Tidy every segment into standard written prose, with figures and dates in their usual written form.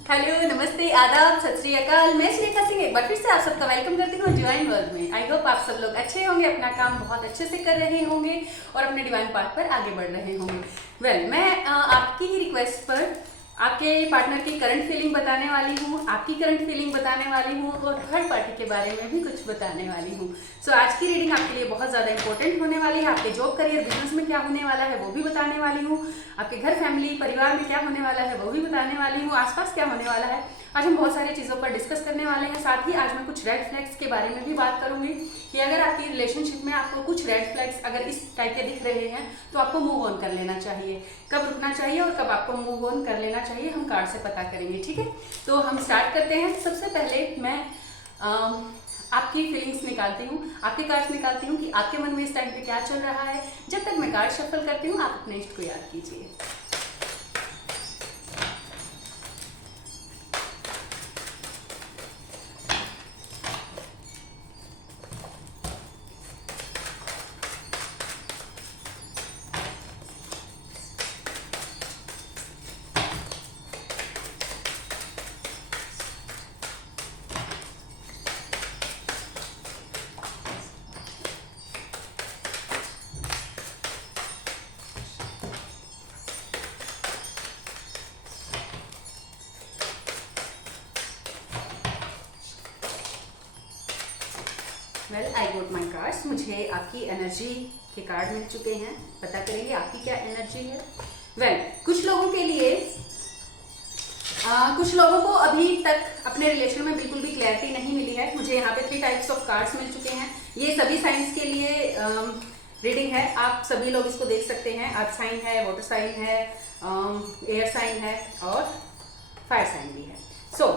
Hello, नमस्ते, आदाब, सत श्री अकाल। मैं श्रीका सिंह एक बार फिर से आप सबका वेलकम करती हूँ डिवाइन वर्ल्ड में। आई होप आप सब लोग अच्छे होंगे, अपना काम बहुत अच्छे से कर रहे होंगे और अपने डिवाइन पाथ पर आगे बढ़ रहे होंगे। मैं आपकी ही रिक्वेस्ट पर आपके पार्टनर की करंट फीलिंग बताने वाली हूँ, आपकी करंट फीलिंग बताने वाली हूँ और थर्ड पार्टी के बारे में भी कुछ बताने वाली हूँ। सो आज की रीडिंग आपके लिए बहुत ज़्यादा इंपॉर्टेंट होने वाली है। आपके जॉब, करियर, बिजनेस में क्या होने वाला है वो भी बताने वाली हूँ। आपके घर, फैमिली, परिवार में क्या होने वाला है वो भी बताने वाली हूँ। आसपास क्या होने वाला है, आज हम बहुत सारी चीज़ों पर डिस्कस करने वाले हैं। साथ ही आज मैं कुछ रेड फ्लैग्स के बारे में भी बात करूंगी कि अगर आपकी रिलेशनशिप में आपको कुछ रेड फ्लैग्स अगर इस टाइप के दिख रहे हैं तो आपको मूव ऑन कर लेना चाहिए, कब रुकना चाहिए और कब आपको मूव ऑन कर लेना चाहिए, हम कार्ड से पता करेंगे। ठीक है, तो हम स्टार्ट करते हैं। सबसे पहले मैं आपकी फीलिंग्स निकालती हूँ, आपके कार्ड्स निकालती हूँ कि आपके मन में इस टाइम पे क्या चल रहा है। जब तक मैं कार्ड शफल करती हूँ आप अपने इष्ट को याद कीजिए। Well, I got my cards. मुझे आपकी एनर्जी के कार्ड मिल चुके हैं। पता करेंगे आपकी क्या एनर्जी है। कुछ लोगों के लिए कुछ लोगों को अभी तक अपने रिलेशन में बिल्कुल भी क्लैरिटी नहीं मिली है। मुझे यहाँ पे 3 टाइप्स ऑफ कार्ड्स मिल चुके हैं। ये सभी साइंस के लिए रीडिंग है, आप सभी लोग इसको देख सकते हैं। अर्थ साइन है, वाटर साइन है, एयर साइन है और फायर साइन भी है।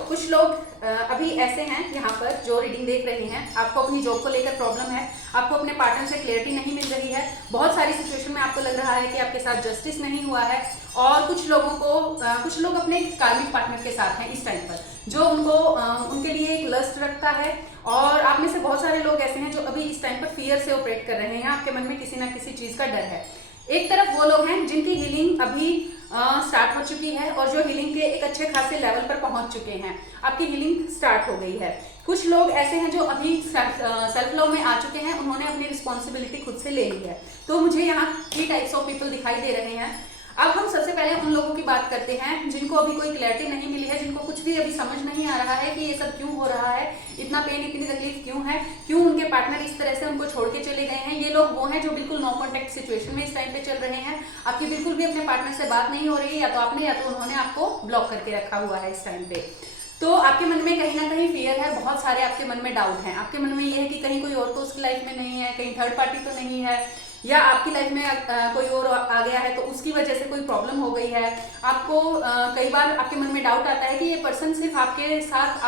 कुछ लोग अभी ऐसे हैं यहाँ पर जो रीडिंग देख रहे हैं, आपको अपनी जॉब को लेकर प्रॉब्लम है, आपको अपने पार्टनर से क्लियरिटी नहीं मिल रही है। बहुत सारी सिचुएशन में आपको लग रहा है कि आपके साथ जस्टिस नहीं हुआ है और कुछ लोग अपने कार्मिक पार्टनर के साथ हैं इस टाइम पर, जो उनके लिए एक लस्ट रखता है। और आप में से बहुत सारे लोग ऐसे हैं जो अभी इस टाइम पर फियर से ऑपरेट कर रहे हैं। आपके मन में किसी ना किसी चीज का डर है। एक तरफ वो लोग हैं जिनकी हीलिंग अभी स्टार्ट हो चुकी है और जो हीलिंग के एक अच्छे खासे लेवल पर पहुंच चुके हैं, आपकी हीलिंग स्टार्ट हो गई है। कुछ लोग ऐसे हैं जो अभी सेल्फ लव में आ चुके हैं, उन्होंने अपनी रिस्पॉन्सिबिलिटी खुद से ले ली है। तो मुझे यहाँ 3 टाइप्स ऑफ पीपल दिखाई दे रहे हैं। अब हम सबसे पहले उन लोगों की बात करते हैं जिनको अभी कोई क्लैरिटी नहीं मिली है, जिनको कुछ भी अभी समझ नहीं आ रहा है कि ये सब क्यों हो रहा है, इतना पेन, इतनी तकलीफ क्यों है, क्यों उनके पार्टनर इस तरह से उनको छोड़ के चले गए हैं। ये लोग वो हैं जो बिल्कुल नो कॉन्टेक्ट सिचुएशन में इस टाइम पे चल रहे हैं। आपकी बिल्कुल भी अपने पार्टनर से बात नहीं हो रही है, या तो आपने या तो उन्होंने आपको ब्लॉक करके रखा हुआ है इस टाइम पे। तो आपके मन में कहीं ना कहीं फियर है, बहुत सारे आपके मन में डाउट हैं। आपके मन में ये है कि कहीं कोई और तो उसकी लाइफ में नहीं है, कहीं थर्ड पार्टी तो नहीं है, या आपकी लाइफ में कोई और आ गया है तो उसकी वजह से कोई प्रॉब्लम हो गई है। आपको कई बार आपके मन में डाउट आता है कि ये पर्सन सिर्फ आपके साथ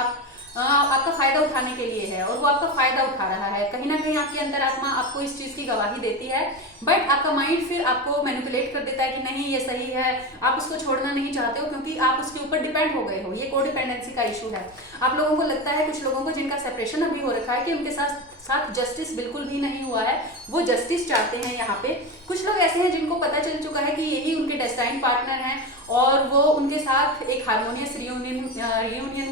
आपका फायदा उठाने के लिए है और वो आपका फायदा उठा रहा है। कहीं ना कहीं आपकी अंतरात्मा आपको इस चीज की गवाही देती है, बट आपका माइंड फिर आपको मैनिपुलेट कर देता है कि नहीं ये सही है, आप उसको छोड़ना नहीं चाहते हो क्योंकि आप उसके ऊपर डिपेंड हो गए हो। ये कोडिपेंडेंसी का इशू है। आप लोगों को लगता है, कुछ लोगों को जिनका सेपरेशन अभी हो रखा है, कि उनके साथ जस्टिस बिल्कुल भी नहीं हुआ है, वो जस्टिस चाहते हैं यहाँ पे। कुछ लोग ऐसे हैं जिनको पता चल चुका है कि यही उनके डेस्टाइन पार्टनर हैं और वो उनके साथ एक हार्मोनियस रियूनियन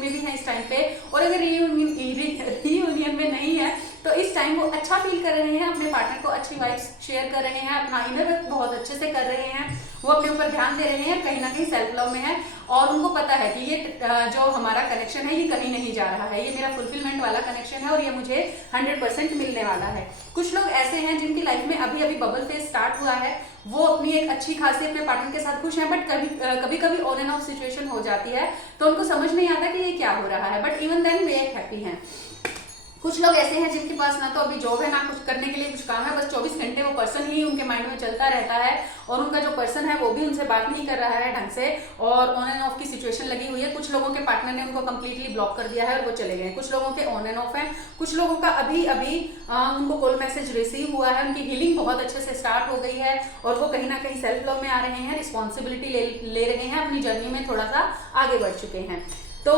में भी है इस टाइम पे। और अगर रियूनियन में नहीं है तो इस टाइम वो अच्छा फील कर रहे हैं, अपने पार्टनर को अच्छी वाइब्स शेयर कर रहे हैं, अपना इनर वर्क बहुत अच्छे से कर रहे हैं, वो अपने ऊपर ध्यान दे रहे हैं, कहीं ना कहीं सेल्फ लव में है और उनको पता है कि ये जो हमारा कनेक्शन है ये कहीं नहीं जा रहा है, ये मेरा फुलफिलमेंट वाला कनेक्शन है और ये मुझे 100% मिलने वाला है। कुछ लोग ऐसे हैं जिनकी लाइफ में अभी अभी बबल फेज स्टार्ट हुआ है, वो अपनी एक अच्छी खासी अपने पार्टनर के साथ खुश हैं, बट कभी कभी ऑन एंड ऑफ सिचुएशन हो जाती है तो उनको समझ नहीं आता कि ये क्या हो रहा है, but even then they happy हैं। कुछ लोग ऐसे हैं जिनके पास ना तो अभी जॉब है, ना कुछ करने के लिए कुछ काम है, बस 24 घंटे वो पर्सन ही उनके माइंड में चलता रहता है और उनका जो पर्सन है वो भी उनसे बात नहीं कर रहा है ढंग से और ऑन एंड ऑफ की सिचुएशन लगी हुई है। कुछ लोगों के पार्टनर ने उनको कंप्लीटली ब्लॉक कर दिया है और वो चले गए। कुछ लोगों के ऑन एंड ऑफ है, कुछ लोगों का अभी अभी उनको कॉल मैसेज रिसीव हुआ है, उनकी हीलिंग बहुत अच्छे से स्टार्ट हो गई है और वो कहीं ना कहीं सेल्फ लव में आ रहे हैं, रिस्पॉन्सिबिलिटी ले रहे हैं, अपनी जर्नी में थोड़ा सा आगे बढ़ चुके हैं। तो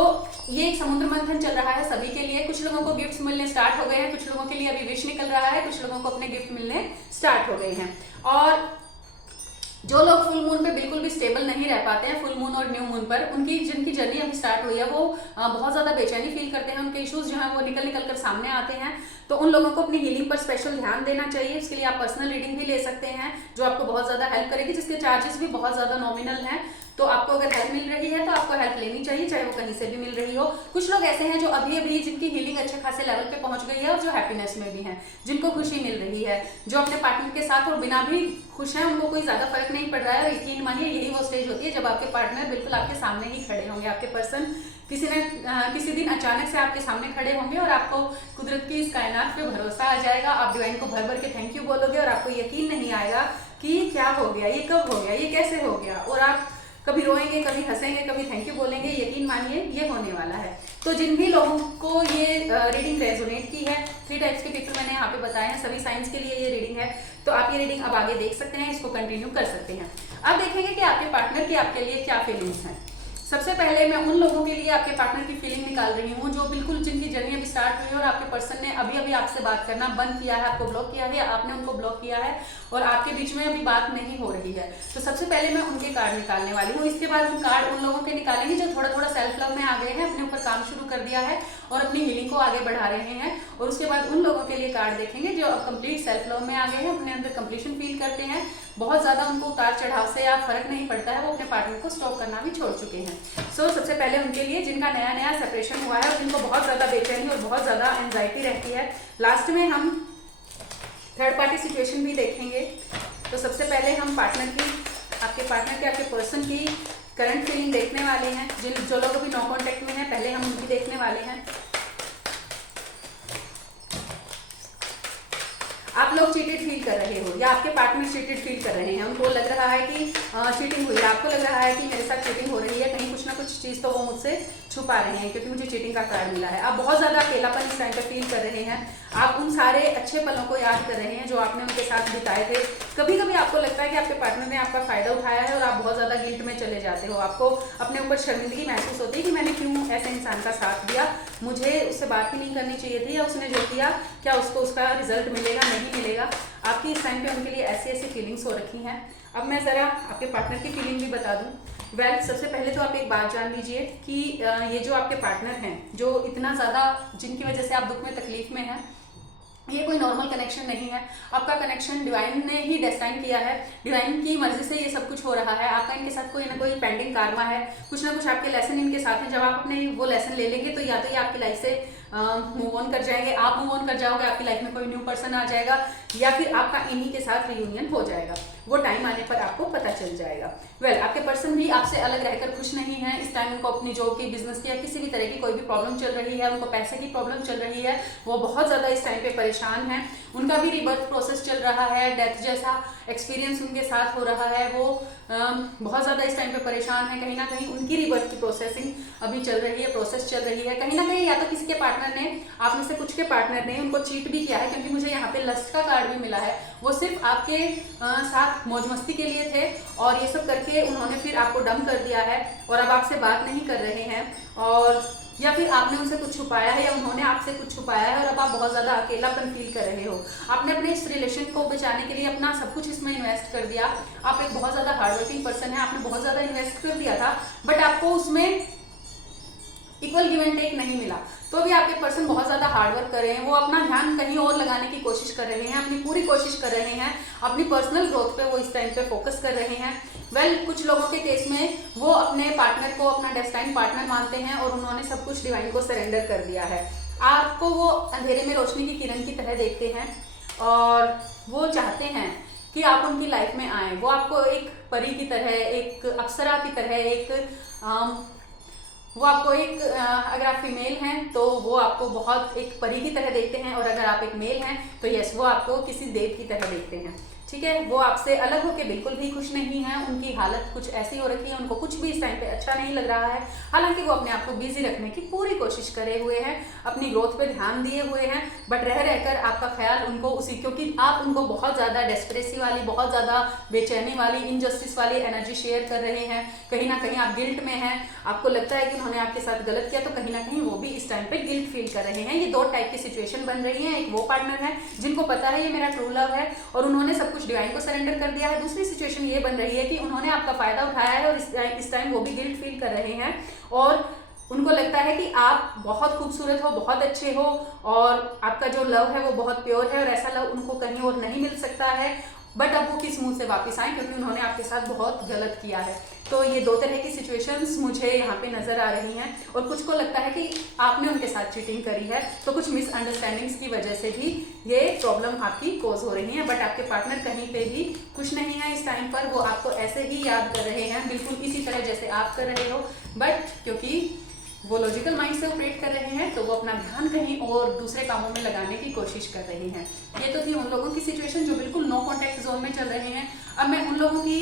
ये एक समुद्र मंथन चल रहा है सभी के लिए। कुछ लोगों को गिफ्ट्स मिलने स्टार्ट हो गए हैं, कुछ लोगों के लिए अभी विश निकल रहा है, कुछ लोगों को अपने गिफ्ट मिलने स्टार्ट हो गए हैं। और जो लोग फुल मून पे बिल्कुल भी स्टेबल नहीं रह पाते हैं, फुल मून और न्यू मून पर, उनकी जिनकी जर्नी अभी स्टार्ट हुई है वो बहुत ज्यादा बेचैनी फील करते हैं, उनके इश्यूज जो है वो निकल निकल कर सामने आते हैं। तो उन लोगों को अपनी हीलिंग पर स्पेशल ध्यान देना चाहिए। इसके लिए आप पर्सनल रीडिंग भी ले सकते हैं जो आपको बहुत ज्यादा हेल्प करेगी, जिसके चार्जेस भी बहुत ज्यादा नॉमिनल हैं। तो आपको अगर हेल्प मिल रही है तो आपको हेल्प लेनी चाहिए, चाहे वो कहीं से भी मिल रही हो। कुछ लोग ऐसे हैं जो अभी अभी जिनकी हीलिंग अच्छे खासे लेवल पे पहुंच गई है और जो हैप्पीनेस में भी हैं, जिनको खुशी मिल रही है, जो अपने पार्टनर के साथ और बिना भी खुश हैं, उनको कोई ज्यादा फर्क नहीं पड़ रहा है। और यकीन मानिए यही वो स्टेज होती है जब आपके पार्टनर बिल्कुल आपके सामने ही खड़े होंगे। आपके पर्सन किसी दिन अचानक से आपके सामने खड़े होंगे और आपको कुदरत की इस कायनात पे भरोसा आ जाएगा। आप डिवाइन को भर भर के थैंक यू बोलोगे और आपको यकीन नहीं आएगा कि क्या हो गया, ये कब हो गया, ये कैसे हो गया। और आप कभी रोएंगे, कभी हंसेंगे, कभी थैंक यू बोलेंगे। यकीन मानिए ये होने वाला है। तो जिन भी लोगों को ये रीडिंग रेजोनेट की है, 3 टाइप्स के पीपल मैंने यहाँ पे बताए हैं, सभी साइंस के लिए ये रीडिंग है। तो आप ये रीडिंग अब आगे देख सकते हैं, इसको कंटिन्यू कर सकते हैं। अब देखेंगे कि आपके पार्टनर की आपके लिए क्या फीलिंग्स हैं। सबसे पहले मैं उन लोगों के लिए आपके पार्टनर की फीलिंग निकाल रही हूँ जो बिल्कुल जिनकी जर्नी अभी स्टार्ट हुई है और आपके पर्सन ने अभी अभी आपसे बात करना बंद किया है, आपको ब्लॉक किया है या आपने उनको ब्लॉक किया है और आपके बीच में अभी बात नहीं हो रही है। तो सबसे पहले मैं उनके कार्ड निकालने वाली हूँ। इसके बाद हम कार्ड उन लोगों के निकालेंगे जो थोड़ा थोड़ा सेल्फ लव में आ गए हैं, अपने ऊपर काम शुरू कर दिया है और अपनी हीलिंग को आगे बढ़ा रहे हैं। और उसके बाद उन लोगों के लिए कार्ड देखेंगे जो अब कंप्लीट सेल्फ लव में आ गए हैं, अपने अंदर कंप्लीशन फील करते हैं, बहुत ज्यादा उनको उतार चढ़ाव से या फर्क नहीं पड़ता है, वो अपने पार्टनर को स्टॉप करना भी छोड़ चुके हैं। सो सबसे पहले उनके लिए जिनका नया नया सेपरेशन हुआ है और जिनको बहुत ज्यादा बेचैनी और बहुत ज्यादा एंजाइटी रहती है। लास्ट में हम थर्ड पार्टी सिचुएशन भी देखेंगे। तो सबसे पहले हम पार्टनर की, आपके पार्टनर के, आपके पर्सन की करंट फीलिंग देखने वाले हैं। जो लोग अभी नो कॉन्टेक्ट में हैं, पहले हम उनकी देखने वाले हैं। आप लोग चीटेड फील कर रहे हो या आपके पार्टनर चीटेड फील कर रहे हैं, उनको लग रहा है कि चीटिंग हुई है, आपको लग रहा है कि मेरे साथ चीटिंग हो रही है, कहीं कुछ ना कुछ चीज़ तो वो मुझसे छुपा रहे हैं क्योंकि मुझे चीटिंग का कार्ड मिला है। आप बहुत ज़्यादा अकेलापन इस टाइम पे फील कर रहे हैं। आप उन सारे अच्छे पलों को याद कर रहे हैं जो आपने उनके साथ बिताए थे। कभी कभी आपको लगता है कि आपके पार्टनर ने आपका फायदा उठाया है और आप बहुत ज़्यादा गिल्ट में चले जाते हो। आपको अपने ऊपर शर्मिंदगी महसूस होती है कि मैंने क्यों ऐसे इंसान का साथ दिया, मुझे उससे बात ही नहीं करनी चाहिए थी, या उसने जो किया क्या उसको उसका रिजल्ट मिलेगा, नहीं मिलेगा। आपकी इस टाइम पे उनके लिए ऐसी ऐसी फीलिंग्स हो रखी हैं। अब मैं ज़रा आपके पार्टनर की फीलिंग भी बता दूं। सबसे पहले तो आप एक बात जान लीजिए कि ये जो आपके पार्टनर हैं, जो इतना ज़्यादा जिनकी वजह से आप दुख में तकलीफ में हैं, ये कोई नॉर्मल कनेक्शन नहीं है। आपका कनेक्शन डिवाइन ने ही डेस्टाइन किया है, डिवाइन की मर्जी से ये सब कुछ हो रहा है। आपका इनके साथ कोई ना कोई पेंडिंग कार्मा है, कुछ ना कुछ आपके लेसन इनके साथ हैं। जब आप अपने वो लेसन ले लेंगे तो या तो ये आपकी लाइफ से मूव ऑन कर जाएंगे, आप मूव ऑन कर जाओगे, आपकी लाइफ में कोई न्यू पर्सन आ जाएगा, या फिर आपका इन्हीं के साथ रियूनियन हो जाएगा। वो टाइम आने पर आपको पता चल जाएगा। आपके पर्सन भी आपसे अलग रहकर खुश नहीं है। इस टाइम उनको अपनी जॉब की, बिजनेस की या किसी भी तरह की कोई भी प्रॉब्लम चल रही है, उनको पैसे की प्रॉब्लम चल रही है, वो बहुत ज़्यादा इस टाइम पे परेशान है। उनका भी रिबर्थ प्रोसेस चल रहा है, डेथ जैसा एक्सपीरियंस उनके साथ हो रहा है। वो बहुत ज़्यादा इस टाइम पे परेशान है। कहीं ना कहीं उनकी रिबर्थ की प्रोसेसिंग अभी चल रही है, प्रोसेस चल रही है। कहीं ना कहीं या तो किसी के पार्टनर ने, आप में से कुछ के पार्टनर ने उनको चीट भी किया है, क्योंकि मुझे यहाँ पे लस्ट का कार्ड भी मिला है। वो सिर्फ आपके साथ मौज मस्ती के लिए थे और ये सब करके उन्होंने फिर आपको डंप कर दिया है और अब आपसे बात नहीं कर रहे हैं, और या फिर आपने उनसे कुछ छुपाया है या उन्होंने आपसे कुछ छुपाया है और अब आप बहुत ज़्यादा अकेलापन फील कर रहे हो। आपने अपने इस रिलेशन को बचाने के लिए अपना सब कुछ इसमें इन्वेस्ट कर दिया। आप एक बहुत ज़्यादा हार्डवर्किंग पर्सन है, आपने बहुत ज़्यादा इन्वेस्ट कर दिया था, बट आपको उसमें इक्वल गिव एंड टेक नहीं मिला। तो भी आपके पर्सन बहुत ज़्यादा हार्डवर्क कर रहे हैं, वो अपना ध्यान कहीं और लगाने की कोशिश कर रहे हैं, अपनी पूरी कोशिश कर रहे हैं, अपनी पर्सनल ग्रोथ पे वो इस टाइम पे फोकस कर रहे हैं। कुछ लोगों के केस में वो अपने पार्टनर को अपना डेस्टाइन पार्टनर मानते हैं और उन्होंने सब कुछ डिवाइन को सरेंडर कर दिया है। आपको वो अंधेरे में रोशनी की किरण की तरह देखते हैं और वो चाहते हैं कि आप उनकी लाइफ में आए। वो आपको एक परी की तरह, एक अप्सरा की तरह, अगर आप फीमेल हैं तो वो आपको बहुत एक परी की तरह देखते हैं, और अगर आप एक मेल हैं तो यस, वो आपको किसी देव की तरह देखते हैं। ठीक है, वो आपसे अलग होके बिल्कुल भी खुश नहीं है। उनकी हालत कुछ ऐसी हो रखी है, उनको कुछ भी इस टाइम पे अच्छा नहीं लग रहा है। हालांकि वो अपने आप को बिजी रखने की पूरी कोशिश करे हुए हैं, अपनी ग्रोथ पे ध्यान दिए हुए हैं, बट रह रहकर आपका ख्याल उनको उसी, क्योंकि आप उनको बहुत ज़्यादा डेस्परेसी वाली, बहुत ज़्यादा बेचैनी वाली, इनजस्टिस वाली एनर्जी शेयर कर रहे हैं। कहीं ना कहीं आप गिल्ट में हैं, आपको लगता है कि उन्होंने आपके साथ गलत किया, तो कहीं ना कहीं वो भी इस टाइम पे गिल्ट फील कर रहे हैं। ये दो टाइप की सिचुएशन बन रही है। एक वो पार्टनर है जिनको पता है ये मेरा ट्रू लव है और उन्होंने सब कुछ डिवाइन को सरेंडर कर दिया है। दूसरी सिचुएशन ये बन रही है कि उन्होंने आपका फायदा उठाया है और इस टाइम वो भी गिल्ट फील कर रहे हैं और उनको लगता है कि आप बहुत खूबसूरत हो, बहुत अच्छे हो और आपका जो लव है वो बहुत प्योर है और ऐसा लव उनको कहीं और नहीं मिल सकता है। बट अब वो किस मुंह से वापस आए, क्योंकि उन्होंने आपके साथ बहुत गलत किया है। तो ये दो तरह की सिचुएशंस मुझे यहाँ पे नजर आ रही हैं और कुछ को लगता है कि आपने उनके साथ चीटिंग करी है, तो कुछ मिसअंडरस्टैंडिंग्स की वजह से भी ये प्रॉब्लम आपकी कोज हो रही है। बट आपके पार्टनर कहीं पे भी खुश नहीं है इस टाइम पर, वो आपको ऐसे ही याद कर रहे हैं, बिल्कुल इसी तरह जैसे आप कर रहे हो। बट क्योंकि वो लॉजिकल माइंड से ऑपरेट कर रहे हैं तो वो अपना ध्यान कहीं और दूसरे कामों में लगाने की कोशिश कर रही हैं। ये तो थी उन लोगों की सिचुएशन जो बिल्कुल नो कॉन्टैक्ट जोन में चल रहे हैं। अब मैं उन लोगों की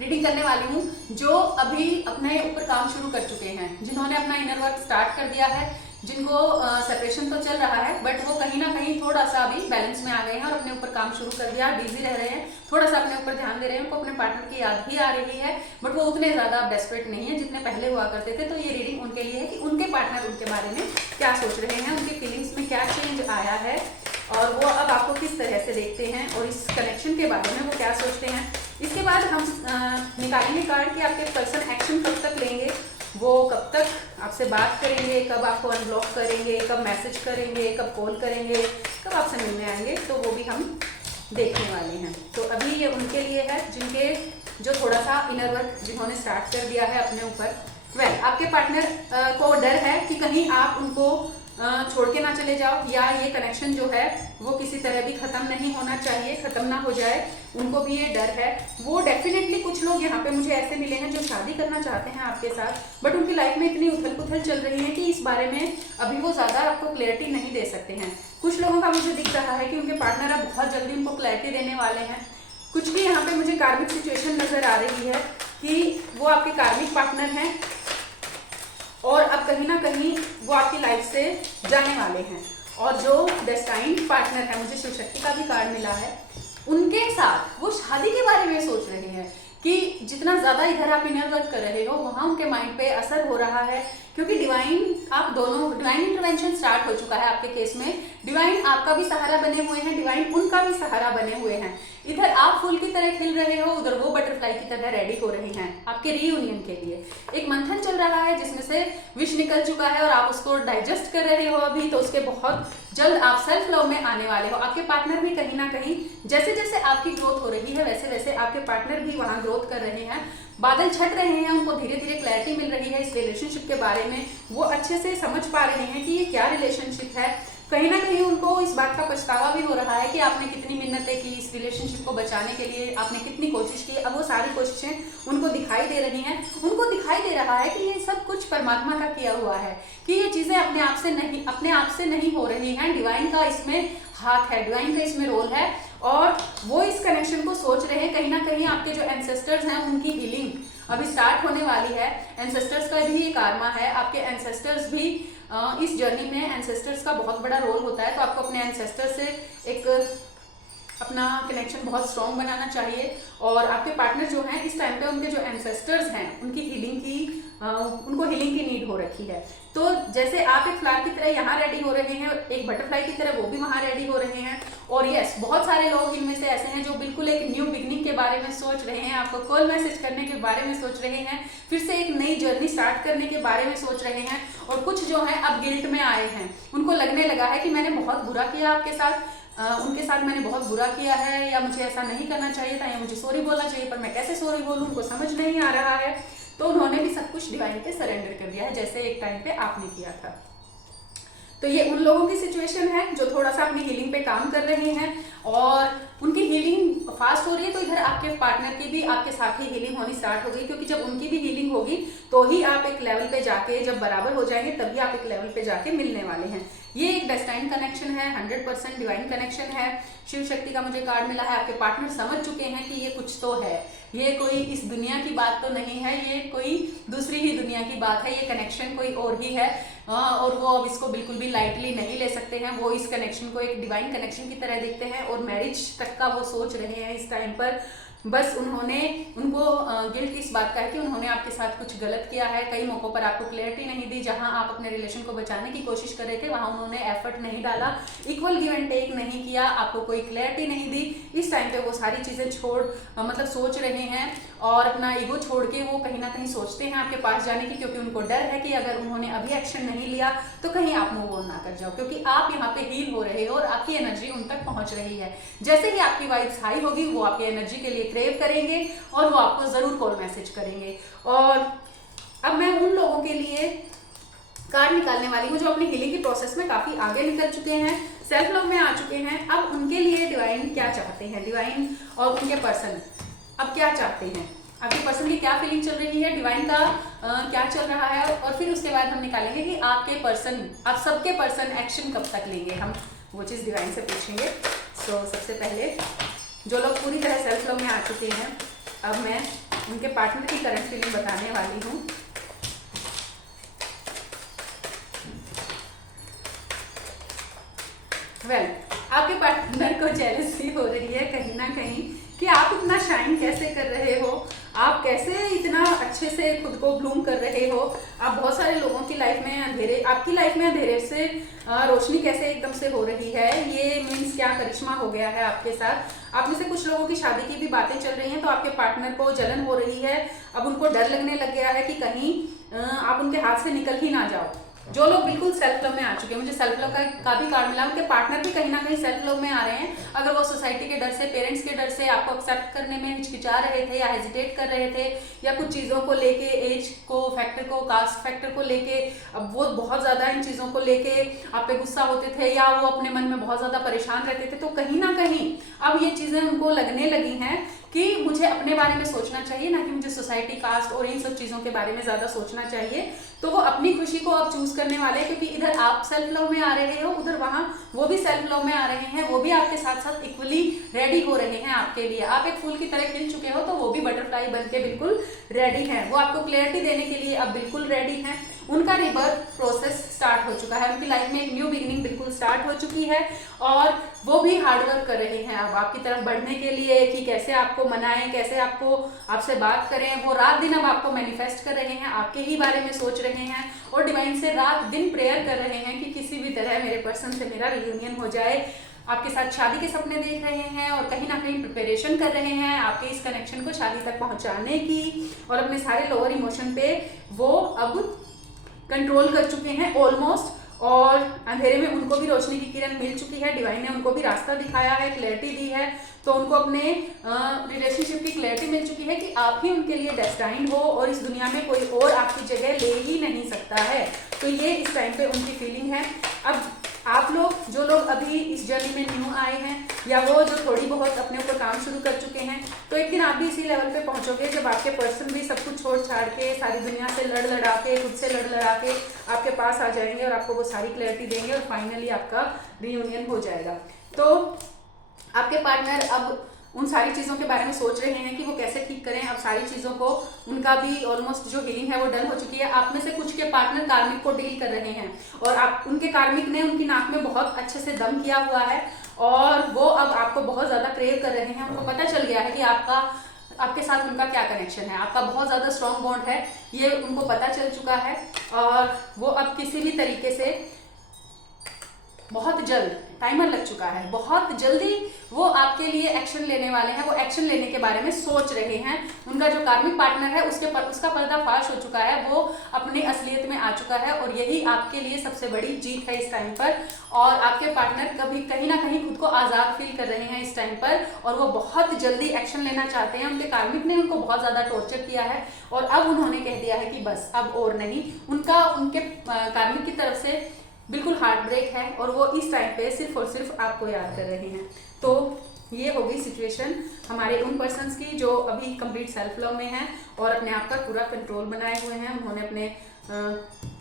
रीडिंग करने वाली हूँ जो अभी अपने ऊपर काम शुरू कर चुके हैं, जिन्होंने अपना इनर वर्क स्टार्ट कर दिया है, जिनको सेपरेशन तो चल रहा है बट वो कहीं ना कहीं थोड़ा सा अभी बैलेंस में आ गए हैं और अपने ऊपर काम शुरू कर दिया, बिजी रह रहे हैं, थोड़ा सा अपने ऊपर ध्यान दे रहे हैं। उनको अपने पार्टनर की याद भी आ रही है बट वो उतने ज्यादा डेस्परेट नहीं है जितने पहले हुआ करते थे। तो ये रीडिंग उनके लिए है कि उनके पार्टनर उनके बारे में क्या सोच रहे हैं, उनके फीलिंग्स में क्या चेंज आया है और वो अब आपको किस तरह से देखते हैं और इस कनेक्शन के बारे में वो क्या सोचते हैं। इसके बाद हम निकालेंगे कार्ड कि आपके पर्सन एक्शन कब तक लेंगे, वो कब तक आपसे बात करेंगे, कब आपको अनब्लॉक करेंगे, कब मैसेज करेंगे, कब कॉल करेंगे, कब आपसे मिलने आएंगे, तो वो भी हम देखने वाले हैं। तो अभी ये उनके लिए है जिनके जो थोड़ा सा इनर वर्क जिन्होंने स्टार्ट कर दिया है अपने ऊपर। आपके पार्टनर को डर है कि कहीं आप उनको छोड़ के ना चले जाओ या ये कनेक्शन जो है वो किसी तरह भी खत्म नहीं होना चाहिए, खत्म ना हो जाए, उनको भी ये डर है। वो डेफिनेटली कुछ लोग यहाँ पे मुझे ऐसे मिले हैं जो शादी करना चाहते हैं आपके साथ बट उनकी लाइफ में इतनी उथल पुथल चल रही है कि इस बारे में अभी वो ज्यादा आपको क्लैरिटी नहीं दे सकते हैं। कुछ लोगों का मुझे दिख रहा है कि उनके पार्टनर अब बहुत जल्दी उनको क्लैरिटी देने वाले हैं। कुछ भी यहाँ पे मुझे कार्मिक सिचुएशन नजर आ रही है कि वो आपके कार्मिक पार्टनर हैं और अब कहीं ना कहीं वो आपकी लाइफ से जाने वाले हैं। और जो डेस्टाइन्ड पार्टनर है, मुझे शिव शक्ति का भी कार्ड मिला है, उनके साथ वो शादी के बारे में सोच रहे हैं कि जितना ज्यादा इधर आप इनर वर्क कर रहे हो वहां उनके माइंड पे असर हो रहा है, क्योंकि डिवाइन आप दोनों डिवाइन इंटरवेंशन स्टार्ट हो चुका है आपके केस में। डिवाइन आपका भी सहारा बने हुए हैं, डिवाइन उनका भी सहारा बने हुए हैं। इधर आप फूल की तरह खिल रहे हो, उधर वो बटरफ्लाई की तरह रेडी हो रहे हैं आपके रीयूनियन के लिए। एक मंथन चल रहा है जिसमें से विष निकल चुका है और आप उसको डाइजेस्ट कर रहे हो अभी, तो उसके बहुत जल्द आप सेल्फ लव में आने वाले हो। आपके पार्टनर भी कहीं ना कहीं जैसे जैसे आपकी ग्रोथ हो रही है वैसे वैसे आपके पार्टनर भी वहां ग्रोथ कर रहे हैं, बादल छट रहे हैं, उनको धीरे धीरे क्लैरिटी मिल रही है इस रिलेशनशिप के बारे में। वो अच्छे से समझ पा रहे हैं कि ये क्या रिलेशनशिप है। कहीं ना कहीं उनको इस बात का पछतावा भी हो रहा है कि आपने कितनी मिन्नतें की इस रिलेशनशिप को बचाने के लिए, आपने कितनी कोशिश की। अब वो सारी कोशिशें उनको दिखाई दे रही हैं, उनको दिखाई दे रहा है कि ये सब कुछ परमात्मा का किया हुआ है, कि ये चीजें अपने आप से नहीं हो रही हैं। डिवाइन का इसमें हाथ है, डिवाइन का इसमें रोल है और वो इस कनेक्शन को सोच रहे हैं। कहीं ना कहीं आपके जो एंसेस्टर्स हैं उनकी हीलिंग अभी स्टार्ट होने वाली है। एंसेस्टर्स का भी ये कारमा है, आपके एंसेस्टर्स भी इस जर्नी में एंसेस्टर्स का बहुत बड़ा रोल होता है। तो आपको अपने एंसेस्टर से एक अपना कनेक्शन बहुत स्ट्रॉन्ग बनाना चाहिए। और आपके पार्टनर जो हैं इस टाइम पे उनके जो एंसेस्टर्स हैं उनकी हीलिंग की उनको हीलिंग की नीड हो रखी है। तो जैसे आप एक फ्लावर की तरह यहाँ रेडी हो रहे हैं, एक बटरफ्लाई की तरह वो भी वहाँ रेडी हो रहे हैं। और यस, बहुत सारे लोग इनमें से ऐसे हैं जो बिल्कुल एक न्यू बिगनिंग के बारे में सोच रहे हैं, आपको कॉल मैसेज करने के बारे में सोच रहे हैं, फिर से एक नई जर्नी स्टार्ट करने के बारे में सोच रहे हैं। और कुछ जो है अब गिल्ट में आए हैं, उनको लगने लगा है कि मैंने बहुत बुरा किया आपके साथ, उनके साथ मैंने बहुत बुरा किया है, या मुझे ऐसा नहीं करना चाहिए था, या मुझे सॉरी बोलना चाहिए, पर मैं कैसे सॉरी बोलूं, उनको समझ नहीं आ रहा है। तो उन्होंने भी सब कुछ डिवाइन पे सरेंडर कर दिया है, जैसे एक टाइम पे आपने किया था। तो ये उन लोगों की सिचुएशन है जो थोड़ा सा अपनी हीलिंग पे काम कर रहे हैं और उनकी हीलिंग फास्ट हो रही है। तो इधर आपके पार्टनर की भी आपके साथ ही हीलिंग होनी स्टार्ट हो गई, क्योंकि जब उनकी भी हीलिंग होगी तो ही आप एक लेवल पे जाके, जब बराबर हो जाएंगे तभी आप एक लेवल पे जाके मिलने वाले हैं। ये एक डेस्टाइन कनेक्शन है, 100% डिवाइन कनेक्शन है। शिव शक्ति का मुझे कार्ड मिला है, आपके पार्टनर समझ चुके हैं कि ये कुछ तो है, ये कोई इस दुनिया की बात तो नहीं है, ये कोई दूसरी ही दुनिया की बात है, ये कनेक्शन कोई और ही है। और वो अब इसको बिल्कुल भी लाइटली नहीं ले सकते हैं, वो इस कनेक्शन को एक डिवाइन कनेक्शन की तरह देखते हैं और मैरिज तक का वो सोच रहे हैं इस टाइम पर। बस उनको गिल्ट इस बात का है कि उन्होंने आपके साथ कुछ गलत किया है। कई मौकों पर आपको क्लैरिटी नहीं दी, जहां आप अपने रिलेशन को बचाने की कोशिश कर रहे थे वहां उन्होंने एफर्ट नहीं डाला, इक्वल गिव एंड टेक नहीं किया, आपको कोई क्लैरिटी नहीं दी। इस टाइम पे वो सारी चीजें मतलब सोच रहे हैं और अपना ईगो छोड़ के वो कहीं ना कहीं सोचते हैं आपके पास जाने की, क्योंकि उनको डर है कि अगर उन्होंने अभी एक्शन नहीं लिया तो कहीं आप मूव ऑन ना कर जाओ, क्योंकि आप यहाँ पे हील हो रहे हो और आपकी एनर्जी उन तक पहुंच रही है। जैसे ही आपकी वाइब्स हाई होगी वो आपकी एनर्जी के लिए क्रेव करेंगे और वो आपको जरूर कॉल मैसेज करेंगे। और अब मैं उन लोगों के लिए कार्ड निकालने वाली हूँ जो अपनी हीलिंग की प्रोसेस में काफी आगे निकल चुके हैं, सेल्फ लव में आ चुके हैं। अब उनके लिए डिवाइन क्या चाहते हैं, डिवाइन और उनके पर्सन अब क्या चाहते हैं, आपके पर्सन की क्या फीलिंग चल रही है, डिवाइन का क्या चल रहा है, और फिर उसके बाद हम निकालेंगे कि आपके पर्सन, आप सबके पर्सन एक्शन कब तक लेंगे, हम वो चीज़ डिवाइन से पूछेंगे। सो सबसे पहले जो लोग पूरी तरह सेल्फ लव में आ चुके हैं, अब मैं उनके पार्टनर की करंट फीलिंग बताने वाली हूँ। आपके पार्टनर को जेलसी हो रही है कहीं ना कहीं कि आप इतना शाइन कैसे कर रहे हो, आप कैसे इतना अच्छे से खुद को ब्लूम कर रहे हो, आप बहुत सारे लोगों की लाइफ में अंधेरे, आपकी लाइफ में अंधेरे से रोशनी कैसे एकदम से हो रही है, ये मीन्स क्या करिश्मा हो गया है आपके साथ। आप में से कुछ लोगों की शादी की भी बातें चल रही हैं, तो आपके पार्टनर को जलन हो रही है, अब उनको डर लगने लग गया है कि कहीं आप उनके हाथ से निकल ही ना जाओ। जो लोग बिल्कुल सेल्फ लव में आ चुके हैं, मुझे सेल्फ लव का भी कार्ड मिला, उनके पार्टनर भी कहीं ना कहीं सेल्फ लव में आ रहे हैं। अगर वो सोसाइटी के डर से, पेरेंट्स के डर से आपको एक्सेप्ट करने में हिचकिचा रहे थे या हेजिटेट कर रहे थे, या कुछ चीज़ों को लेके, एज को फैक्टर को, कास्ट फैक्टर को लेके, अब वो बहुत ज़्यादा इन चीज़ों को लेके आप पे गुस्सा होते थे या वो अपने मन में बहुत ज़्यादा परेशान रहते थे, तो कहीं ना कहीं अब ये चीज़ें उनको लगने लगी हैं कि मुझे अपने बारे में सोचना चाहिए, ना कि मुझे सोसाइटी, कास्ट और इन सब चीज़ों के बारे में ज़्यादा सोचना चाहिए। तो वो अपनी खुशी को अब चूज करने वाले हैं, क्योंकि इधर आप सेल्फ लव में आ रहे हो, उधर वहां वो भी सेल्फ लव में आ रहे हैं, वो भी आपके साथ साथ इक्वली रेडी हो रहे हैं आपके लिए। आप एक फूल की तरह खिल चुके हो, तो वो भी बटरफ्लाई बन के बिल्कुल रेडी हैं, वो आपको क्लैरिटी देने के लिए अब बिल्कुल रेडी हैं। उनका रिबर्थ प्रोसेस स्टार्ट हो चुका है, उनकी लाइफ में एक न्यू बिगिनिंग बिल्कुल स्टार्ट हो चुकी है, और वो भी हार्डवर्क कर रहे हैं अब आपकी तरफ बढ़ने के लिए कि कैसे आपको मनाएं, कैसे आपसे बात करें। वो रात दिन अब आपको मैनिफेस्ट कर रहे हैं, आपके ही बारे में सोच रहे हैं और डिवाइन से रात दिन प्रेयर कर रहे हैं कि किसी भी तरह मेरे पर्सन से मेरा रियूनियन हो जाए। आपके साथ शादी के सपने देख रहे हैं और कहीं ना कहीं प्रिपरेशन कर रहे हैं आपके इस कनेक्शन को शादी तक पहुंचाने की, और अपने सारे लोअर इमोशन पे वो अब कंट्रोल कर चुके हैं ऑलमोस्ट, और अंधेरे में उनको भी रोशनी की किरण मिल चुकी है, डिवाइन ने उनको भी रास्ता दिखाया है, क्लैरिटी दी है, तो उनको अपने रिलेशनशिप की क्लैरिटी मिल चुकी है कि आप ही उनके लिए डेस्टाइन्ड हो और इस दुनिया में कोई और आपकी जगह ले ही नहीं सकता है। तो ये इस टाइम पे उनकी फीलिंग है। अब आप लोग, जो लोग अभी इस जर्नी में न्यू आए हैं, या वो जो थोड़ी बहुत अपने ऊपर काम शुरू कर चुके हैं, तो एक दिन आप भी इसी लेवल पे पहुंचोगे जब आपके पर्सन भी सब कुछ छोड़ छाड़ के, सारी दुनिया से लड़ लड़ा के, खुद से लड़ लड़ा के आपके पास आ जाएंगे और आपको वो सारी क्लैरिटी देंगे और फाइनली आपका रियूनियन हो जाएगा। तो आपके पार्टनर अब उन सारी चीज़ों के बारे में सोच रहे हैं कि वो कैसे ठीक करें अब सारी चीज़ों को। उनका भी ऑलमोस्ट जो हीलिंग है वो डन हो चुकी है। आप में से कुछ के पार्टनर कार्मिक को डील कर रहे हैं और आप उनके कार्मिक ने उनकी नाक में बहुत अच्छे से दम किया हुआ है और वो अब आपको बहुत ज़्यादा क्रेव कर रहे हैं। उनको पता चल गया है कि आपके साथ उनका क्या कनेक्शन है, आपका बहुत ज़्यादा स्ट्रॉन्ग बॉन्ड है, ये उनको पता चल चुका है और वो अब किसी भी तरीके से बहुत जल्द, टाइमर लग चुका है, बहुत जल्दी वो आपके लिए एक्शन लेने वाले हैं। वो एक्शन लेने के बारे में सोच रहे हैं। उनका जो कार्मिक पार्टनर है उसका पर्दाफाश हो चुका है, वो अपनी असलियत में आ चुका है और यही आपके लिए सबसे बड़ी जीत है इस टाइम पर। और आपके पार्टनर कहीं ना कहीं खुद को आज़ाद फील कर रहे हैं इस टाइम पर और वो बहुत जल्दी एक्शन लेना चाहते हैं। उनके कार्मिक ने उनको बहुत ज़्यादा टॉर्चर किया है और अब उन्होंने कह दिया है कि बस अब और नहीं। उनके कार्मिक की तरफ से बिल्कुल हार्ट ब्रेक है और वो इस टाइम पे सिर्फ और सिर्फ आपको याद कर रहे हैं। तो ये हो गई सिचुएशन हमारे उन पर्सन्स की जो अभी कंप्लीट सेल्फ लव में हैं और अपने आप का पूरा कंट्रोल बनाए हुए हैं। उन्होंने अपने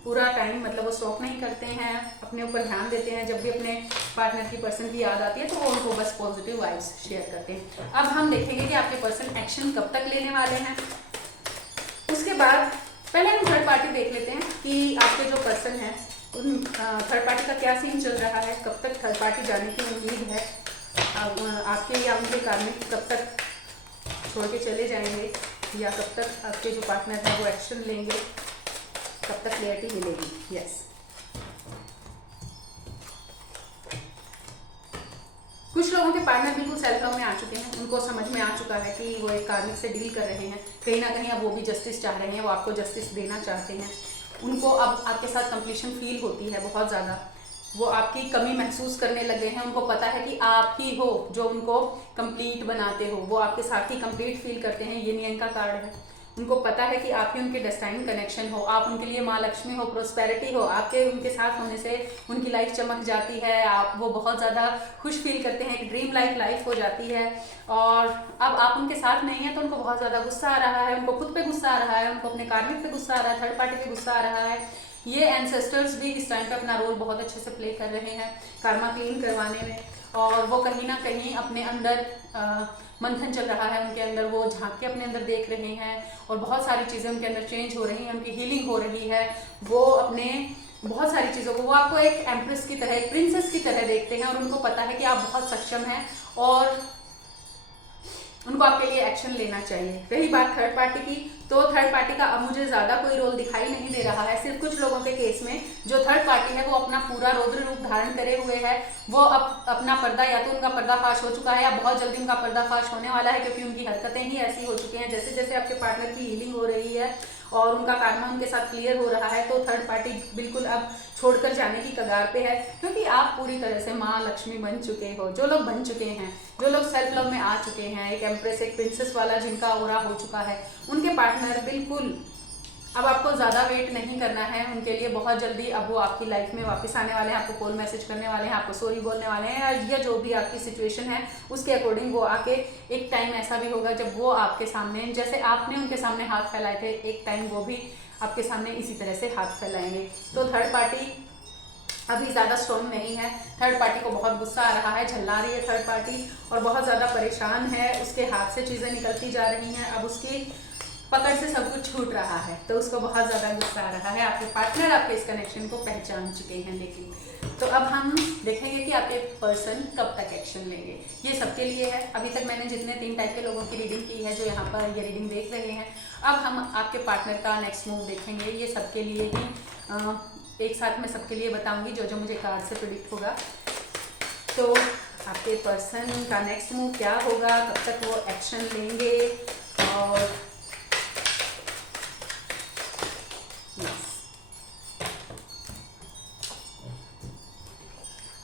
पूरा टाइम, मतलब वो स्टॉप नहीं करते हैं, अपने ऊपर ध्यान देते हैं। जब भी अपने पार्टनर की पर्सन की याद आती है तो वो उनको बस पॉजिटिव वाइब्स शेयर करते हैं। अब हम देखेंगे कि आपके पर्सन एक्शन कब तक लेने वाले हैं। उसके बाद पहले हम थर्ड पार्टी देख लेते हैं कि आपके जो पर्सन है उन थर्ड पार्टी का क्या सीन चल रहा है, कब तक थर्ड पार्टी जाने की उम्मीद है आपके या उनके कार्मिक कब तक छोड़ के चले जाएंगे या कब तक आपके जो पार्टनर है वो एक्शन लेंगे, कब तक क्लियरिटी मिलेगी। यस, कुछ लोगों के पार्टनर बिल्कुल सेल्फ लव में आ चुके हैं, उनको समझ में आ चुका है कि वो एक कार्मिक से डील कर रहे हैं, कहीं ना कहीं अब वो भी जस्टिस चाह रहे हैं, वो आपको जस्टिस देना चाहते हैं। उनको अब आपके साथ कंप्लीशन फील होती है बहुत ज़्यादा, वो आपकी कमी महसूस करने लगे हैं। उनको पता है कि आप ही हो जो उनको कंप्लीट बनाते हो, वो आपके साथ ही कंप्लीट फील करते हैं। ये नियम का कार्ड है। उनको पता है कि आप ही उनके डेस्टाइन कनेक्शन हो, आप उनके लिए माँ लक्ष्मी हो, प्रोस्पेरिटी हो, आपके उनके साथ होने से उनकी लाइफ चमक जाती है, आप वो बहुत ज़्यादा खुश फील करते हैं, एक ड्रीम लाइफ हो जाती है। और अब आप उनके साथ नहीं है तो उनको बहुत ज़्यादा गुस्सा आ रहा है, उनको खुद पे गुस्सा आ रहा है, उनको अपने कार्मिक पे गुस्सा आ रहा है, थर्ड पार्टी पे गुस्सा आ रहा है। ये एंसेस्टर्स भी इस टाइम पे अपना रोल बहुत अच्छे से प्ले कर रहे हैं कर्मा क्लीन करवाने में, और वो कहीं ना कहीं अपने अंदर मंथन चल रहा है उनके अंदर, वो झांक के अपने अंदर देख रहे हैं और बहुत सारी चीज़ें उनके अंदर चेंज हो रही हैं, उनकी हीलिंग हो रही है। वो अपने बहुत सारी चीज़ों को, वो आपको एक एम्प्रेस की तरह, एक प्रिंसेस की तरह देखते हैं, और उनको पता है कि आप बहुत सक्षम हैं और उनको आपके लिए एक्शन लेना चाहिए। रही बात थर्ड पार्टी की, तो थर्ड पार्टी का अब मुझे ज़्यादा कोई रोल दिखाई नहीं दे रहा है। सिर्फ कुछ लोगों के केस में जो थर्ड पार्टी है वो अपना पूरा रौद्र रूप धारण करे हुए है, वो अब अपना पर्दा, या तो उनका पर्दाफाश हो चुका है या बहुत जल्दी उनका पर्दाफाश होने वाला है, क्योंकि उनकी हरकतें ही ऐसी हो चुकी हैं। जैसे जैसे आपके पार्टनर की हीलिंग हो रही है और उनका कार्मा उनके साथ क्लियर हो रहा है, तो थर्ड पार्टी बिल्कुल अब छोड़कर जाने की कगार पे है, क्योंकि आप पूरी तरह से माँ लक्ष्मी बन चुके हो। जो लोग बन चुके हैं, जो लोग सेल्फ लव में आ चुके हैं, एक एम्प्रेस, एक प्रिंसेस वाला जिनका ओरा हो चुका है, उनके पार्टनर बिल्कुल अब आपको ज़्यादा वेट नहीं करना है उनके लिए। बहुत जल्दी अब वो आपकी लाइफ में वापस आने वाले हैं, आपको कॉल मैसेज करने वाले हैं, आपको सॉरी बोलने वाले हैं, या जो भी आपकी सिचुएशन है उसके अकॉर्डिंग वो आके, एक टाइम ऐसा भी होगा जब वो आपके सामने, जैसे आपने उनके सामने हाथ फैलाए थे, एक टाइम वो भी आपके सामने इसी तरह से हाथ फैलाएंगे। तो थर्ड पार्टी अभी ज़्यादा स्ट्रॉन्ग नहीं है, थर्ड पार्टी को बहुत गुस्सा आ रहा है, झल्ला रही है थर्ड पार्टी और बहुत ज़्यादा परेशान है, उसके हाथ से चीज़ें निकलती जा रही हैं, अब उसकी पकड़ से सब कुछ छूट रहा है, तो उसको बहुत ज़्यादा गुस्सा आ रहा है। आपके पार्टनर आपके इस कनेक्शन को पहचान चुके हैं, लेकिन तो अब हम देखेंगे कि आपके पर्सन कब तक एक्शन लेंगे। ये सबके लिए है। अभी तक मैंने जितने 3 टाइप के लोगों की रीडिंग की है जो यहाँ पर ये रीडिंग देख रहे हैं, अब हम आपके पार्टनर का नेक्स्ट मूव देखेंगे। ये सबके लिए ही एक साथ मैं सबके लिए बताऊंगी जो जो मुझे कार्ड से प्रेडिक्ट होगा। तो आपके पर्सन का नेक्स्ट मूव क्या होगा, कब तक वो एक्शन लेंगे, और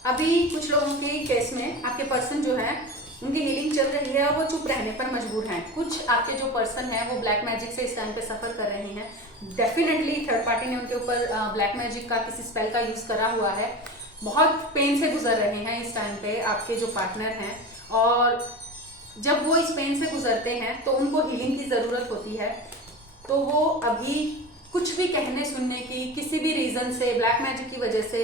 अभी कुछ लोगों के केस में आपके पर्सन जो है उनकी हीलिंग चल रही है और वो चुप रहने पर मजबूर हैं। कुछ आपके जो पर्सन है वो ब्लैक मैजिक से इस टाइम पे सफर कर रहे हैं। डेफिनेटली थर्ड पार्टी ने उनके ऊपर ब्लैक मैजिक का किसी स्पेल का यूज करा हुआ है। बहुत पेन से गुजर रहे हैं इस टाइम पे आपके जो पार्टनर हैं, और जब वो इस पेन से गुजरते हैं तो उनको हीलिंग की ज़रूरत होती है। तो वो अभी कुछ भी कहने सुनने की, किसी भी रीज़न से, ब्लैक मैजिक की वजह से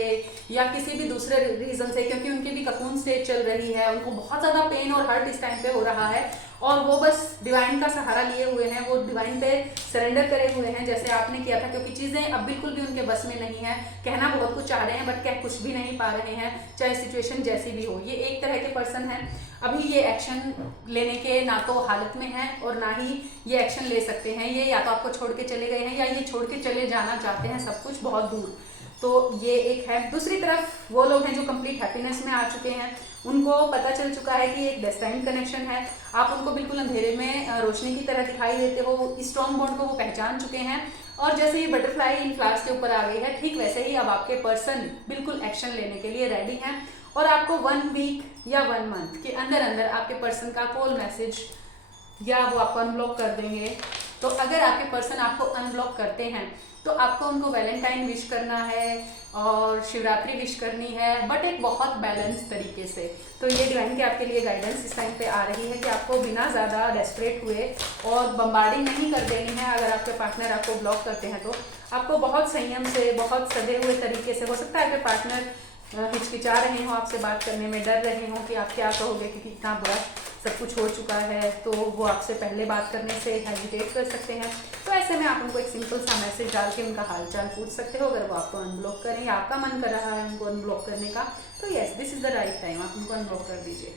या किसी भी दूसरे रीज़न से, क्योंकि उनकी भी ककून स्टेज चल रही है, उनको बहुत ज़्यादा पेन और हर्ट इस टाइम पे हो रहा है, और वो बस डिवाइन का सहारा लिए हुए हैं, वो डिवाइन पे सरेंडर करे हुए हैं जैसे आपने किया था, क्योंकि चीज़ें अब बिल्कुल भी उनके बस में नहीं है। कहना बहुत कुछ चाह रहे हैं बट कह कुछ भी नहीं पा रहे हैं, चाहे सिचुएशन जैसी भी हो। ये एक तरह के पर्सन है, अभी ये एक्शन लेने के ना तो हालत में है और ना ही ये एक्शन ले सकते हैं। ये या तो आपको छोड़ के चले गए हैं या ये छोड़ के चले जाना चाहते हैं सब कुछ बहुत दूर। तो ये एक है। दूसरी तरफ वो लोग हैं जो कंप्लीट हैप्पीनेस में आ चुके हैं, उनको पता चल चुका है कि एक डेस्टाइन कनेक्शन है। आप उनको बिल्कुल अंधेरे में रोशनी की तरह दिखाई देते हो, स्ट्रॉन्ग बॉन्ड को वो पहचान चुके हैं। और जैसे ये बटरफ्लाई इन फ्लावर्स के ऊपर आ गई है, ठीक वैसे ही अब आपके पर्सन बिल्कुल एक्शन लेने के लिए रेडी हैं, और आपको 1 वीक या 1 मंथ के अंदर अंदर आपके पर्सन का कॉल मैसेज या वो आपको अनब्लॉक कर देंगे। तो अगर आपके पर्सन आपको अनब्लॉक करते हैं तो आपको उनको वैलेंटाइन विश करना है और शिवरात्रि विश करनी है, बट एक बहुत बैलेंस तरीके से। तो ये डिवाइन की आपके लिए गाइडेंस इस टाइम पे आ रही है कि आपको बिना ज़्यादा डेस्परेट हुए और बम्बार्डिंग नहीं कर देनी है। अगर आपके पार्टनर आपको ब्लॉक करते हैं तो आपको बहुत संयम से, बहुत सधे हुए तरीके से, हो सकता है कि पार्टनर हिचकिचा रहे हों आपसे बात करने में, डर रहे हों कि आप क्या कहोगे क्योंकि इतना बुरा सब कुछ हो चुका है, तो वो आपसे पहले बात करने से हेजिटेट कर सकते हैं। तो ऐसे में आप उनको एक सिंपल सा मैसेज डाल के उनका हालचाल पूछ सकते हो। अगर वो आपको अनब्लॉक करें या आपका मन कर रहा है उनको अनब्लॉक करने का, तो yes, this is the right time, आप उनको अनब्लॉक कर दीजिए।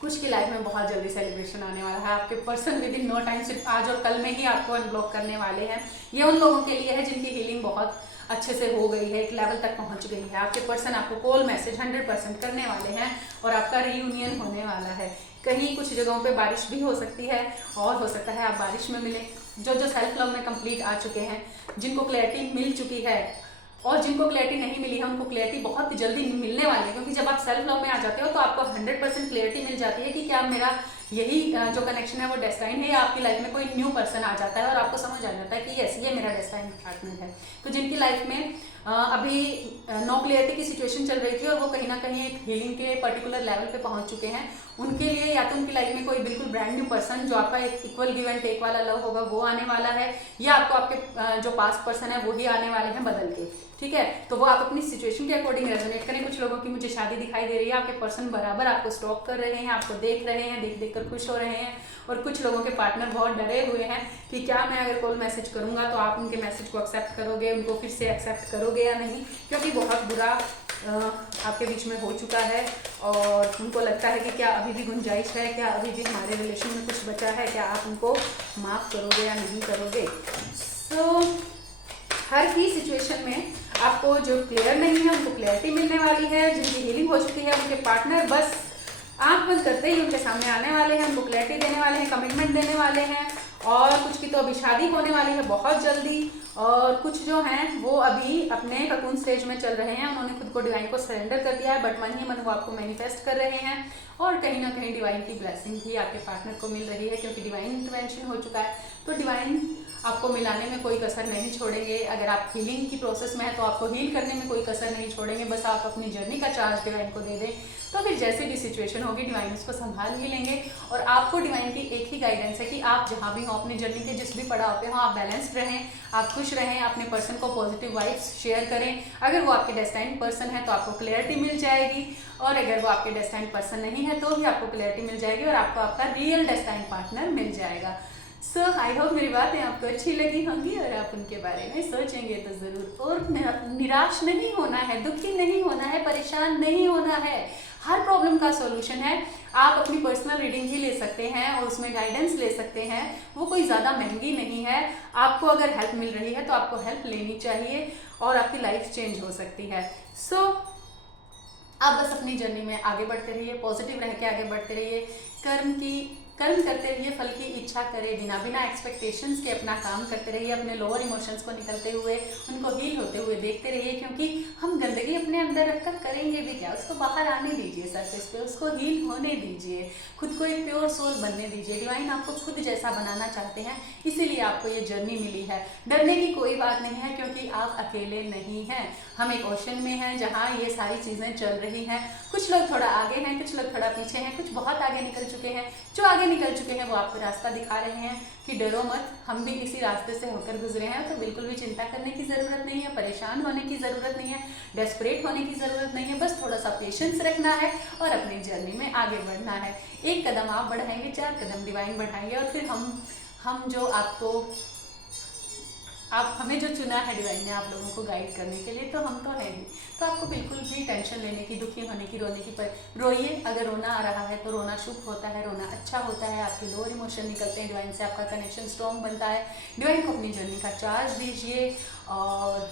कुछ की लाइफ में बहुत जल्दी सेलिब्रेशन आने वाला है। आपके person within no time, सिर्फ आज और कल में ही आपको अनब्लॉक करने वाले हैं। ये उन लोगों के लिए है जिनकी हीलिंग बहुत अच्छे से हो गई है, एक लेवल तक पहुंच गई है। आपके पर्सन आपको कॉल मैसेज 100% करने वाले हैं और आपका रीयूनियन होने वाला है। कहीं कुछ जगहों पे बारिश भी हो सकती है और हो सकता है आप बारिश में मिले। जो सेल्फ लव में कंप्लीट आ चुके हैं, जिनको क्लैरिटी मिल चुकी है और जिनको क्लैरिटी नहीं मिली है, उनको क्लैरिटी बहुत जल्दी मिलने वाली है। क्योंकि जब आप सेल्फ लव में आ जाते हो तो आपको 100% क्लैरिटी मिल जाती है कि क्या मेरा यही जो कनेक्शन है वो डेस्टाइन है, या आपकी लाइफ में कोई न्यू पर्सन आ जाता है और आपको समझ आ जाता है कि यस ये मेरा डेस्टाइन पार्टनर है। तो जिनकी लाइफ में अभी नो क्लियरिटी की सिचुएशन चल रही थी और वो कहीं ना कहीं एक हीलिंग के पर्टिकुलर लेवल पे पहुंच चुके हैं, उनके लिए या तो उनकी लाइफ में कोई बिल्कुल ब्रांड न्यू पर्सन जो आपका एक इक्वल गिव एंड टेक वाला लव होगा वो आने वाला है, या आपको आपके जो पास्ट पर्सन है वो ही आने वाले हैं बदल के। ठीक है, तो वो आप अपनी सिचुएशन के अकॉर्डिंग रेजोनेट करें। कुछ लोगों की मुझे शादी दिखाई दे रही है, आपके पर्सन बराबर आपको स्टॉक कर रहे हैं, आपको देख रहे हैं, देख देख कर खुश हो रहे हैं। और कुछ लोगों के पार्टनर बहुत डरे हुए हैं कि क्या मैं अगर कॉल मैसेज करूंगा तो आप उनके मैसेज को एक्सेप्ट करोगे, उनको फिर से एक्सेप्ट करोगे या नहीं, क्योंकि बहुत बुरा आपके बीच में हो चुका है और उनको लगता है कि क्या अभी भी गुंजाइश है, क्या अभी भी हमारे रिलेशन में कुछ बचा है, क्या आप उनको माफ़ करोगे या नहीं करोगे। सो हर की सिचुएशन में आपको जो क्लियर नहीं है उनको क्लैरिटी मिलने वाली है। जिनकी हीलिंग हो चुकी है उनके पार्टनर बस आंख बंद करते ही उनके सामने आने वाले हैं, उनको क्लैरिटी देने वाले हैं, कमिटमेंट देने वाले हैं। और कुछ की तो अभी शादी होने वाली है बहुत जल्दी, और कुछ जो हैं वो अभी अपने ककून स्टेज में चल रहे हैं। उन्होंने खुद को डिवाइन को सरेंडर कर दिया है, बट मन ही मन वो आपको मैनिफेस्ट कर रहे हैं। और कहीं ना कहीं डिवाइन की ब्लेसिंग भी आपके पार्टनर को मिल रही है, क्योंकि डिवाइन इंटरवेंशन हो चुका है। तो डिवाइन आपको मिलाने में कोई कसर नहीं छोड़ेंगे। अगर आप हीलिंग की प्रोसेस में है तो आपको हील करने में कोई कसर नहीं छोड़ेंगे। बस आप अपनी जर्नी का चार्ज डिवाइन को दे दें, तो फिर जैसे भी सिचुएशन होगी डिवाइन उसको संभाल भी लेंगे। और आपको डिवाइन की एक ही गाइडेंस है कि आप जहाँ भी हो, अपनी जर्नी के जिस भी पड़ाव पे हो, आप बैलेंस्ड रहें, आप खुश रहें, अपने पर्सन को पॉजिटिव वाइब्स शेयर करें। अगर वो आपके डेस्टाइन्ड पर्सन है तो आपको क्लैरिटी मिल जाएगी, और अगर वो आपके डेस्टाइन्ड पर्सन नहीं है तो भी आपको क्लैरिटी मिल जाएगी और आपको आपका रियल डेस्टाइन्ड पार्टनर मिल जाएगा। सो आई होप मेरी बातें आपको अच्छी लगी होंगी और आप उनके बारे में सोचेंगे तो ज़रूर। और निराश नहीं होना है, दुखी नहीं होना है, परेशान नहीं होना है। हर प्रॉब्लम का सॉल्यूशन है। आप अपनी पर्सनल रीडिंग ही ले सकते हैं और उसमें गाइडेंस ले सकते हैं। वो कोई ज़्यादा महंगी नहीं है। आपको अगर हेल्प मिल रही है तो आपको हेल्प लेनी चाहिए और आपकी लाइफ चेंज हो सकती है। सो आप बस अपनी जर्नी में आगे बढ़ते रहिए, पॉजिटिव रह के आगे बढ़ते रहिए, कर्म करते रहिए, फल की इच्छा करे बिना एक्सपेक्टेशंस के अपना काम करते रहिए। अपने लोअर इमोशंस को निकलते हुए, उनको हील होते हुए देखते रहिए, क्योंकि हम गंदगी अपने अंदर रखकर करेंगे भी क्या। उसको बाहर आने दीजिए, सरफेस पे उसको हील होने दीजिए, खुद को एक प्योर सोल बनने दीजिए। डिवाइन आपको खुद जैसा बनाना चाहते हैं, इसीलिए आपको ये जर्नी मिली है। डरने की कोई बात नहीं है, क्योंकि आप अकेले नहीं हैं। हम एक ओशन में हैं जहाँ ये सारी चीज़ें चल रही हैं। कुछ लोग थोड़ा आगे हैं, कुछ लोग थोड़ा पीछे हैं, कुछ बहुत आगे निकल चुके हैं। जो आगे निकल चुके हैं वो आपको रास्ता दिखा रहे हैं कि डरो मत, हम भी इसी रास्ते से होकर गुजरे हैं। तो बिल्कुल भी चिंता करने की ज़रूरत नहीं है, परेशान होने की ज़रूरत नहीं है, डेस्परेट होने की ज़रूरत नहीं है। बस थोड़ा सा पेशेंस रखना है और अपनी जर्नी में आगे बढ़ना है। एक कदम आप बढ़ाएंगे, 4 कदम डिवाइन बढ़ाएंगे, और फिर हम जो हमें जो चुना है डिवाइन ने आप लोगों को गाइड करने के लिए, तो हम तो है ही। तो आपको बिल्कुल भी टेंशन लेने की, दुखी होने की, रोने की रोइए। अगर रोना आ रहा है तो रोना शुभ होता है, रोना अच्छा होता है। आपके लोअर इमोशन निकलते हैं, डिवाइन से आपका कनेक्शन स्ट्रॉन्ग बनता है। डिवाइन को अपनी जर्नी का चार्ज दीजिए और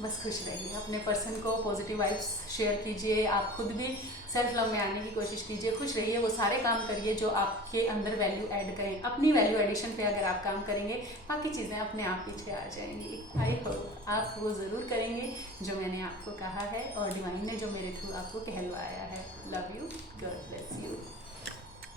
बस खुश रहिए। अपने पर्सन को पॉजिटिव वाइब्स शेयर कीजिए, आप खुद भी सेल्फ लव में आने की कोशिश कीजिए, खुश रहिए। वो सारे काम करिए जो आपके अंदर वैल्यू ऐड करें। अपनी वैल्यू एडिशन पे अगर आप काम करेंगे, बाकी चीज़ें अपने आप पीछे आ जाएंगी। आई होप आप वो ज़रूर करेंगे जो मैंने आपको कहा है और डिवाइन ने जो मेरे थ्रू आपको कहलवाया है। Love you, God bless you.